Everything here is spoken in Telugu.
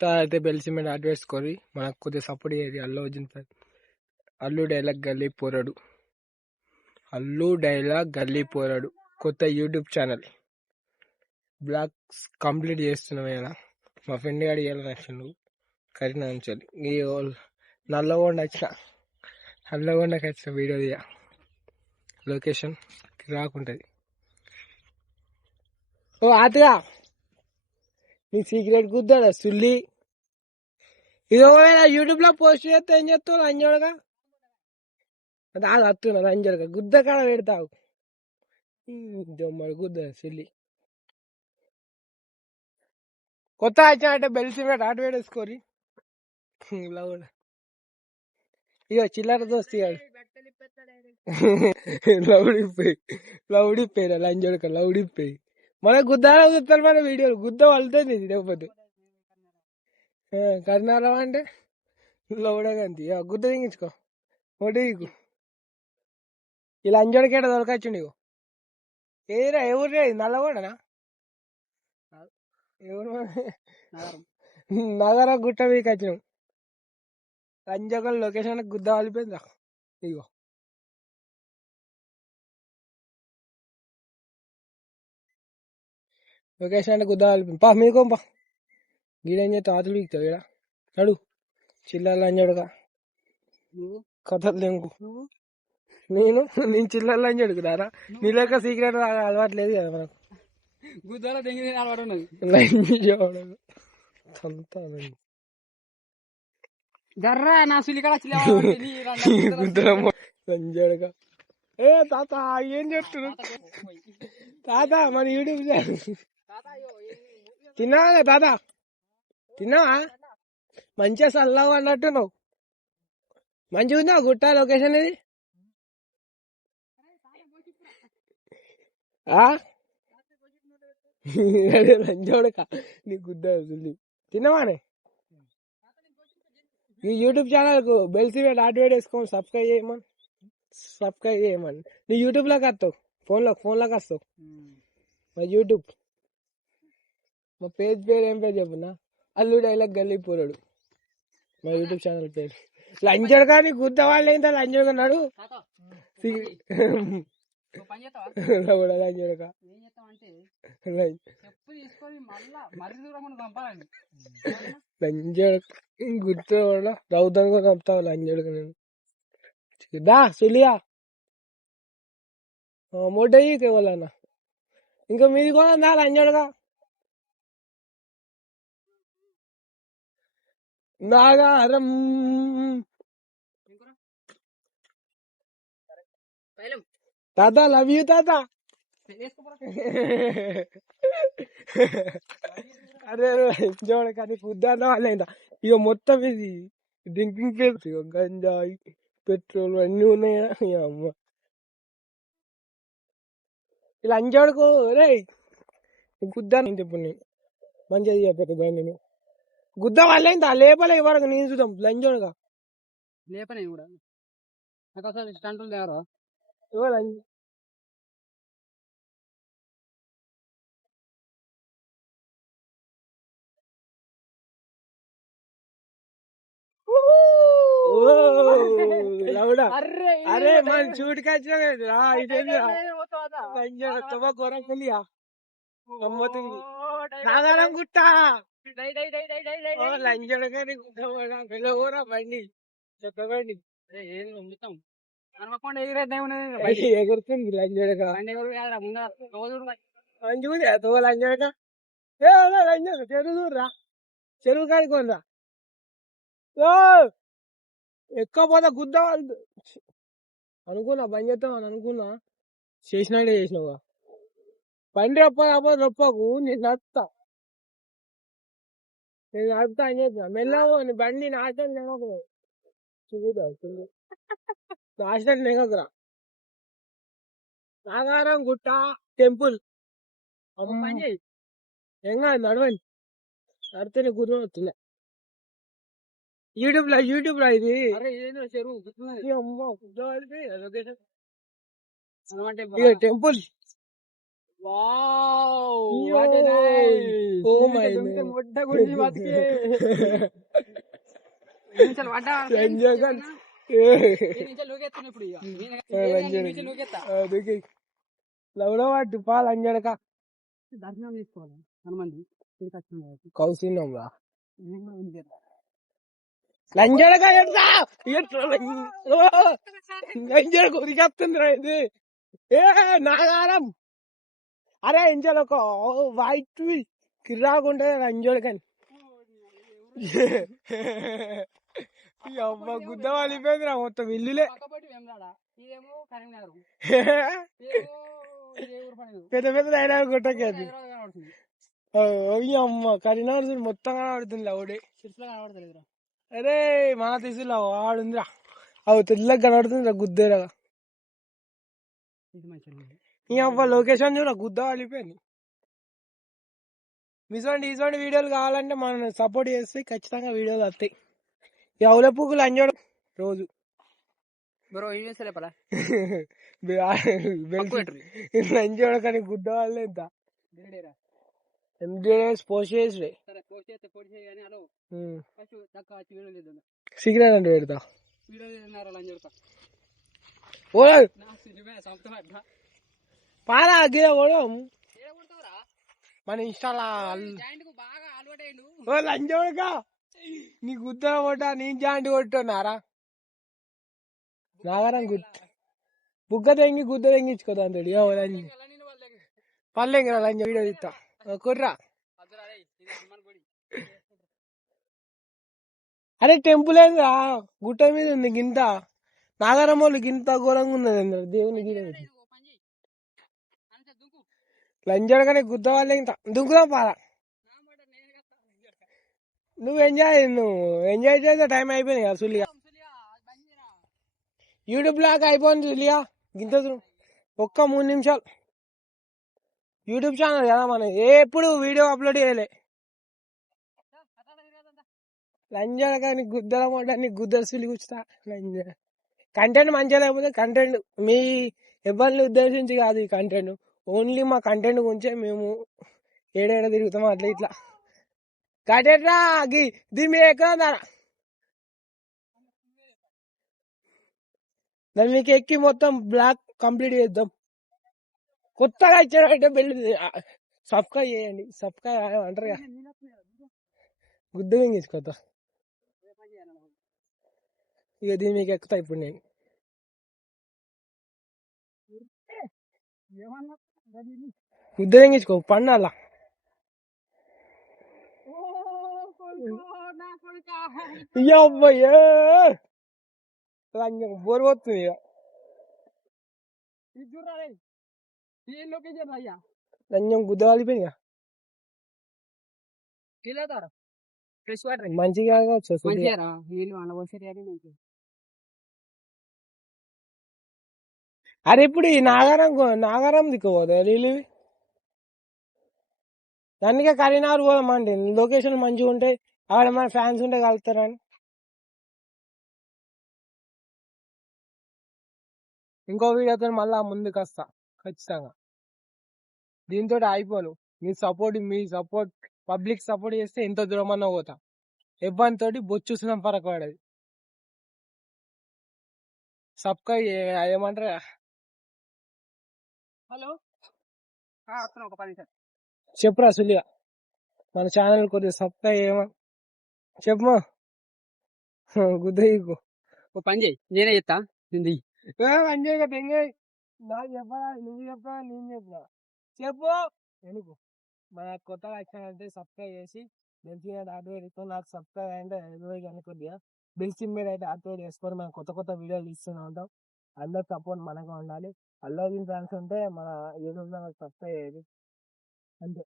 కొత్త అయితే బెల్ సిమెంట్ యాడ్ వేసుకొని మనకు కొద్దిగా సపోర్ట్ చేయాలి. అల్లు అర్జున్ ఫ్యాన్. అల్లు డైలాగ్ గల్లీ పోరాడు. అల్లు డైలాగ్ గల్లీ పోరాడు కొత్త యూట్యూబ్ ఛానల్ బ్లాగ్స్ కంప్లీట్ చేస్తున్నాం ఇలా. మా ఫ్రెండ్ గారు ఇవ్వాలి నచ్చిండు కరీంనగర్ ఈ నల్లగొండ నల్లగొండకి వచ్చిన వీడియో తీయ లొకేషన్ రాకుంటుంది. ఓ ఆతగా నీ సీక్రెట్ గుద్దాడా సుల్లి. ఇది యూట్యూబ్ లో పోస్ట్ చేస్తే ఏం చేస్తావు అంజోడగా దాని వస్తున్నా అంజోడగా గుద్ద కాడ పెడతావు గుద్ద సుల్లి. కొత్త వచ్చినట్టే బెల్ సిమెంట్ ఆట వేడేసుకోరి. ఇక చిల్లర దోస్తి లౌడిపోయి లంజోడక లౌడిపోయి మన గుద్దాల గుద్దాలు మన వీడియోలు గుద్ద వలుతుంది లేకపోతే కర్ణాలం అంటే లౌడగంతి గుద్ద దింగించుకో ఒడికు ఇలా అంజోడికేట దొరకచ్చు నీకు. ఏదిరా ఎవరు నల్లగొండనా ఎవరు నగర గుట్ట మీకు వచ్చినాం. అంజోకల్ లొకేషన్ గుద్ద వాలిపోయిందా ఇగో. లొకేషన్ అంటే గుద్ద వాలిపోయింది. పా మీకు పా గీడేం చేస్తావు ఆతులు ఇస్తావు ఇక్కడ నడు చిల్లర్లు అంజడుగా కథలు లేకు. నేను చిల్లర్లు అంజడుకున్నారా నీ లెక్క సీక్రెట్ అలవాట్లేదు కదా మనకు. గుద్దలో అలవాటు గర్రా నా లంజడుగా. ఏ తాత ఏం చెప్తున్నావు తాత మన యూట్యూబ్ తిన్నావా తాత తిన్నావా మంచిగా చల్లగా అన్నట్టు నువ్వు మంచిగా ఉందా గుట్ట లొకేషన్ ఇది. లంజోడక నీ గుద్ద తిన్నవానే. ఈ యూట్యూబ్ ఛానల్ కు బెల్ సిమెంట్ యాక్టివేట్ వేసుకోమని సబ్స్క్రైబ్ చేయమని నీ యూట్యూబ్ లోకి వస్తావు ఫోన్లోకి వస్తావు. మా యూట్యూబ్ మా పేజ్ పేరు ఏం పేరు చెప్పున్నా అల్లు డైలాగ్ గల్లీ పోరాడు మా యూట్యూబ్ ఛానల్ పేరు. లంజోడు కానీ గుద్ద వాళ్ళు ఏంటో లంజోడు కన్నాడు లంజోడక లంజోడు గుర్తు రౌద్రం కూడా చంపుతావు లంజోడుక. నేను దా సులియా మోటయ్యి కేవలన్నా ఇంకా మీది కూడా దా లంజోడుగా నాగారం తాత లవ్ యూ తాత. అరే చూడక నీకు ఉద్దాన వాళ్ళైందా ఇక మొత్తం ఇది డ్రింకింగ్ ప్లేస్ గంజాయి పెట్రోల్ అన్నీ ఉన్నాయా అమ్మ. ఇలా అంజోడుకో రే గుద్దాను చెప్పు నేను మంచిగా చెప్పేది నేను గుద్ద వాళ్ళైందా లేపలే ఇవ్వరకు నేను చూద్దాం లంజోడుగా లేపనే కూడా నాకు అసలు స్టంటులు తేరా అరే మన చూటుకి వచ్చిన గొరకెళ్ళియా గమ్మతుంది నాగారం గుట్ట లంజోడుగా గుద్దరా బండి చెత్త బండి ఎగురుతుంది లంజోడుగా మంచిగా లంజోడుగా లంజోడు చెరువురా చెరువు కాడికి కొనరా ఎక్కపోతే గుద్ద అనుకున్నా బంద్ చేద్దాం అని అనుకున్నా చేసినట్టే చేసినావుగా. బండి రొప్పకు నేను నడుపుతా అని చెప్పిన మెల్లగా బండి నాశనం లేకపో నాశనం లేకరా. నాగారం గుట్ట టెంపుల్ ఏం కాదు నడవండి నడితేనే గుర్రం వస్తుందా యూట్యూబ్ లో ఇది టెంపుల్ లవడవాటి పాలు అంజడక దర్శనం చేసుకోవాలి హనుమంది కౌశీనం రా లంజడక లంజడక ఉరికెత్తుందిరా ఇది ఏ నాగారం అరే ఎంజలక వైట్ కిరాకుంటే లంజడకని అమ్మ గుద్ద వాలిపోయిందిరా మొత్తం ఇల్లులే పెద్ద పెద్ద డైలాగ్ కొట్టకేది అమ్మ కరీంనగర్ మొత్తం కనబడుతుంది లవుడే అరే మా తీసులో ఆడుందిరా అవి తెల్లగా కనబడుతుంది గుద్దేలాగా ఈ అవ్వ లొకేషన్ చూడ గుద్ద వాలిపోయింది ఇటువంటి వీడియోలు కావాలంటే మనం సపోర్ట్ చేస్తే ఖచ్చితంగా వీడియోలు వస్తాయి ఈ అవుల పువ్వులు అంజోడు రోజు లంజోడ కానీ గుడ్డ వాళ్ళు ఎంత పోస్ట్ చేసి సిగరెట్ అంటే పెడతా పారా గిర మన ఇన్స్టాలా లంజోడకా నీ గుద్దర కొట్టా నీ జాంటి కొట్టున్నారా నాగారం బుగ్గ తెంగి గుద్ద తెంగించుకోదా అంతడి పల్లెంగి లంజ వీడియో తీస్తా కుర్రా అరే టెంపుల్ ఏందా గుట్ట మీద ఉంది గింత నాగారం వాళ్ళు గింత ఘోరంగా ఉన్నది అందరు దేవుని గిడ లంజడగానే గుద్ద వాళ్ళే ఇంత దుంకుదా పారా నువ్వు ఎంజాయ్ చేసే టైం అయిపోయింది కదా సులియా యూట్యూబ్ లాగా అయిపోయింది సులియా గింత ఒక్క 3 నిమిషాలు యూట్యూబ్ ఛానల్ కదా మనం ఎప్పుడు వీడియో అప్లోడ్ చేయలే లంజడ కానీ గుద్దల మాట నీ గుద్దల సులి కూర్చుతా లంజడ కంటెంట్ మంచిగా లేకపోతే కంటెంట్ మీ ఎవరిని ఉద్దేశించి కాదు ఈ కంటెంట్ ఓన్లీ మా కంటెంట్ గురించే మేము ఏడేడ తిరుగుతాం అట్లా ఇట్లా కటెట్రా దీని మీద ఎక్కడ ఉందారా దాన్ని మీకు ఎక్కి మొత్తం బ్లాక్ కంప్లీట్ చేద్దాం కొత్తగా ఇచ్చారంటే బెల్లి సబ్స్క్రైబ్ చేయండి సబ్స్క్రైబ్ అంటారు కదా గుద్ద తీసుకోతా ఇక దీని మీకు ఎక్కుతా ఇప్పుడు నేను గుద్ద తెంగించుకో పన్నాలా అబ్బాయ్యే బోర్ పోతుంది లంజం గుద్ద వాలిపోయింది మంచిగా అరే ఇప్పుడు ఈ నాగారం దిక్కుపోదా నీళ్ళు దానికే కరీంనగర్ పోదామండి లొకేషన్ మంచిగా ఉంటాయి అక్కడ మన ఫ్యాన్స్ ఉంటే కలుస్తారని ఇంకో వీడియోతో మళ్ళా ముందుకు వస్తా ఖచ్చితంగా దీంతో అయిపోను మీ సపోర్ట్ పబ్లిక్ సపోర్ట్ చేస్తే ఎంత దూరం అన్నా పోతా ఇబ్బంది తోటి బొచ్చుస్తున్నాం ఫరక్ పడేది సబ్స్క్రైబ్ ఏమంటారా హలో ఒక 10 నిమిషాలు చెప్పురా సులియా మన ఛానల్ కొద్దిగా సబ్స్క్రైబ్ చేయమా చెప్పమా గుద్దయ్యకు ఒక పని చేయి నేనే చెప్తా అంజయ్య తెంగాయి నాకు చెప్పరా నువ్వు చెప్పరా నేను చెప్పరా చెప్పు ఎందుకు మన కొత్తగా వచ్చానంటే సబ్స్క్రైబ్ చేసి బెల్చిన ఆటో నాకు సబ్స్క్రైబ్ అంటే కొద్దిగా బెల్చిన మీద అయితే ఆటో చేసుకొని మనం కొత్త వీడియోలు ఇస్తూనే ఉంటాం అందరు సపోర్ట్ మనగా ఉండాలి అల్లు అర్జున్ ఫ్యాన్స్ ఉంటే మన యూట్యూబ్ లో సబ్స్క్రైబ్ చేయాలి అంతే